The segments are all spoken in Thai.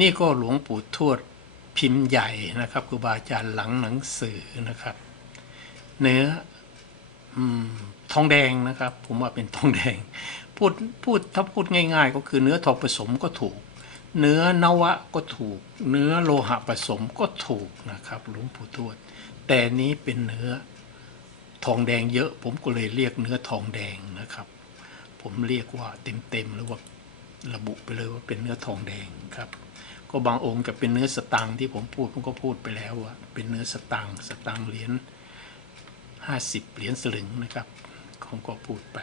นี่ก็หลวงปู่ทวดพิมพ์ใหญ่นะครับครูบาอาจารย์หลังหนังสือนะครับ เนื้ออทองแดงนะครับ ผมว่าเป็นทองแดง พูดพูดถ้าพูดง่าย ๆ ก็คือเนื้อทองผสมก็ถูก เนื้อนวะก็ถูก เนื้อโลหะผสมก็ถูกนะครับหลวงปู่ทวด แต่นี้เป็นเนื้อทองแดงเยอะ ผมก็เลยเรียกเนื้อทองแดงนะครับ ผมเรียกว่าเต็มๆหรือว่า ระบุไปเลยว่าเป็นเนื้อทองแดงครับ ก็บางองค์จะเป็นเนื้อสตังที่ผมพูดผมก็พูดไปแล้วว่าเป็นเนื้อสตังสตังเหรียญห้าสิบเหรียญสลึงนะครับผมก็พูดไป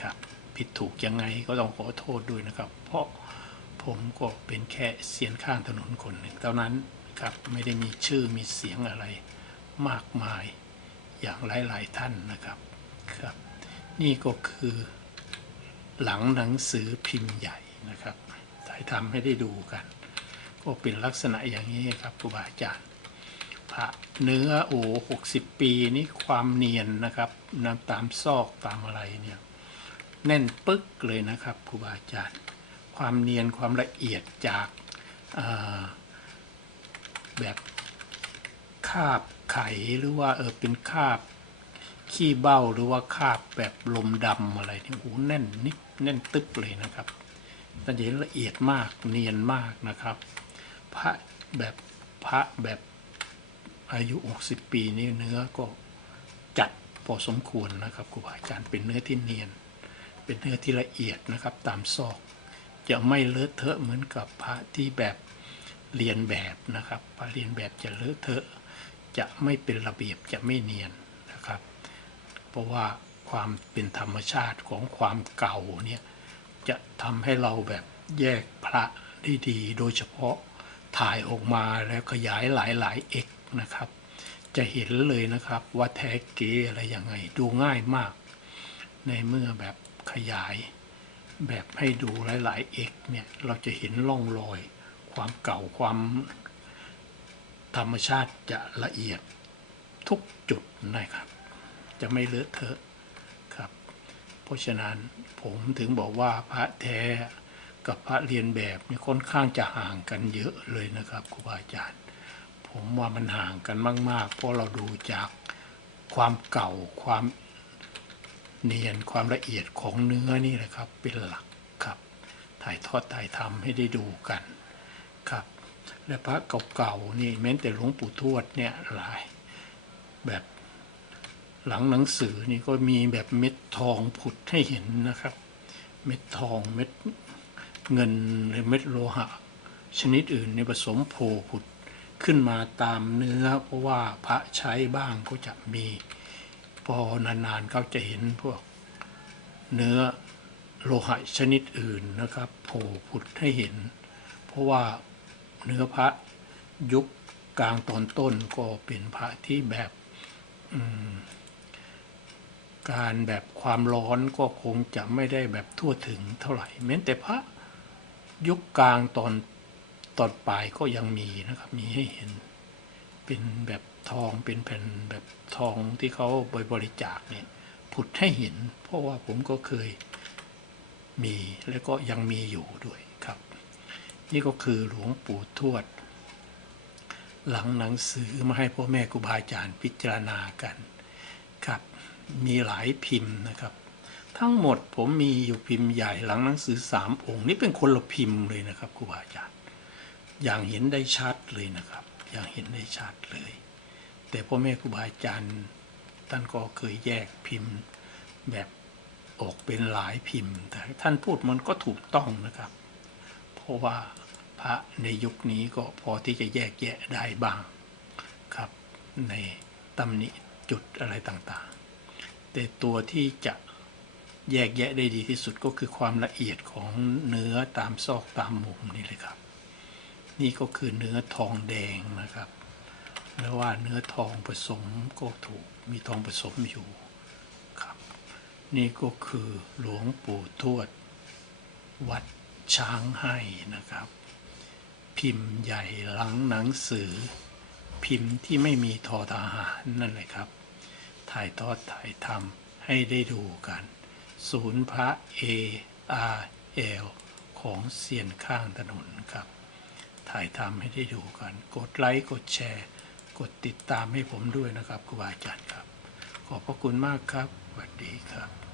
ครับ ผิดถูกยังไงก็ต้องขอโทษด้วยนะครับ เพราะผมก็เป็นแค่เสียนข้างถนนคนหนึ่งเท่านั้นครับไม่ได้มีชื่อมีเสียงอะไรมากมายอย่างหลายๆท่านนะครับครับ นี่ก็คือหลังหนังสือพิมพ์ใหญ่ นะครับถ่ายทำให้ได้ดูกัน ก็เป็นลักษณะอย่างนี้ครับครูบาอาจารย์พระเนื้อโอ้หกสิบปีนี่ความเนียนนะครับน้ำตามซอกตามอะไรเนี่ยแน่นปึ๊กเลยนะครับครูบาอาจารย์ ความเนียนความละเอียดจากาแบบคาบไขหรือว่าเออเป็นคาบขี้เบ้าหรือว่าคาบแบบลมดำอะไรเนี่ยโอ้โหแน่นนิบแน่นตึ๊บเลยนะครับ แต่จะเห็นละเอียดมากเนียนมากนะครับ พระแบบพระแบบอายุ 60 ปีนี่เนื้อก็จัดพอสมควรนะครับครูบาอาจารย์เป็นเนื้อที่เนียน เป็นเนื้อที่ละเอียดนะครับตามซอก จะไม่เลอะเทอะเหมือนกับพระที่แบบเรียนแบบนะครับ พระเรียนแบบจะเลอะเทอะจะไม่เป็นระเบียบจะไม่เนียนนะครับ เพราะว่าความเป็นธรรมชาติของความเก่าเนี่ย จะทำให้เราแบบแยกพระได้ดี โดยเฉพาะถ่ายออกมาแล้วขยายหลายๆเอกนะครับ จะเห็นเลยนะครับว่าแท้เก๋อะไรยังไงดูง่ายมาก ในเมื่อแบบขยายแบบให้ดูหลายๆเอกเนี่ยเราจะเห็นร่องรอย ความเก่าความธรรมชาติจะละเอียดทุกจุดนะครับ จะไม่เลอะเทอะ ราะฉะนั้นผมถึงบอกว่าพระแท้กับพระเรียนแบบนี่ค่อนข้างจะห่างกันเยอะเลยนะครับครูบาอาจารย์ ผมว่ามันห่างกันมาก ๆ เพราะเราดูจากความเก่าความเนียนความละเอียดของเนื้อนี่แหละครับ เป็นหลักครับ ถ่ายทอดถ่ายทำให้ได้ดูกันครับ และพระเก่าๆนี่แม้แต่หลวงปู่ทวดเนี่ยหลาย แบบ หลังหนังสือนี่ก็มีแบบเม็ดทองผุดให้เห็นนะครับ เม็ดทองเม็ดเงินหรือเม็ดโลหะ ชนิดอื่นในผสมโผล่ผุดขึ้นมาตามเนื้อ เพราะว่าพระใช้บ้างก็จะมีพอนานๆเขาจะเห็นพวกเนื้อโลหะชนิดอื่นนะครับโผล่ผุดให้เห็น เพราะว่าเนื้อพระยุคกลางตอนต้นก็เป็นพระที่แบบ อืม การแบบความร้อนก็คงจะไม่ได้แบบทั่วถึงเท่าไหร่แม้แต่พระยุคกลางตอนตอนปลายก็ยังมีนะครับ มีให้เห็นเป็นแบบทองเป็นแผ่นแบบทองที่เขาบริบริจาคเนี่ยผุดให้เห็น เพราะว่าผมก็เคยมีแล้วก็ยังมีอยู่ด้วยครับ นี่ก็คือหลวงปู่ทวด หลังหนังสือมาให้พ่อแม่ครูบาอาจารย์พิจารณากัน มีหลายพิมพ์นะครับ ทั้งหมดผมมีอยู่พิมพ์ใหญ่หลังหนังสือสามองค์นี่เป็นคนละพิมพ์เลยนะครับครูบาอาจารย์อย่างเห็นได้ชัดเลยนะครับ อย่างเห็นได้ชัดเลย แต่พ่อแม่ครูบาอาจารย์ท่านก็เคยแยกพิมพ์แบบออกเป็นหลายพิมพ์แต่ท่านพูดมันก็ถูกต้องนะครับ เพราะว่าพระในยุคนี้ก็พอที่จะแยกแยะได้บ้างครับ ในตำหนิจุดอะไรต่างๆ แต่ตัวที่จะแยกแยะได้ดีที่สุดก็คือความละเอียดของเนื้อตามซอกตามมุมนี่เลยครับ นี่ก็คือเนื้อทองแดงนะครับไม่ว่าเนื้อทองผสมก็ถูกมีทองผสมอยู่ครับ นี่ก็คือหลวงปู่ทวด วัดช้างให้นะครับ พิมพ์ใหญ่หลังหนังสือ พิมพ์ที่ไม่มีทอทหารนั่นเลยครับ ถ่ายทอดถ่ายทำให้ได้ดูกัน ศูนย์พระ A R L ของเซียนข้างถนนครับ ถ่ายทำให้ได้ดูกัน กดไลค์กดแชร์ กดติดตามให้ผมด้วยนะครับครูบาอาจารย์ครับ ขอบพระคุณมากครับสวัสดีครับ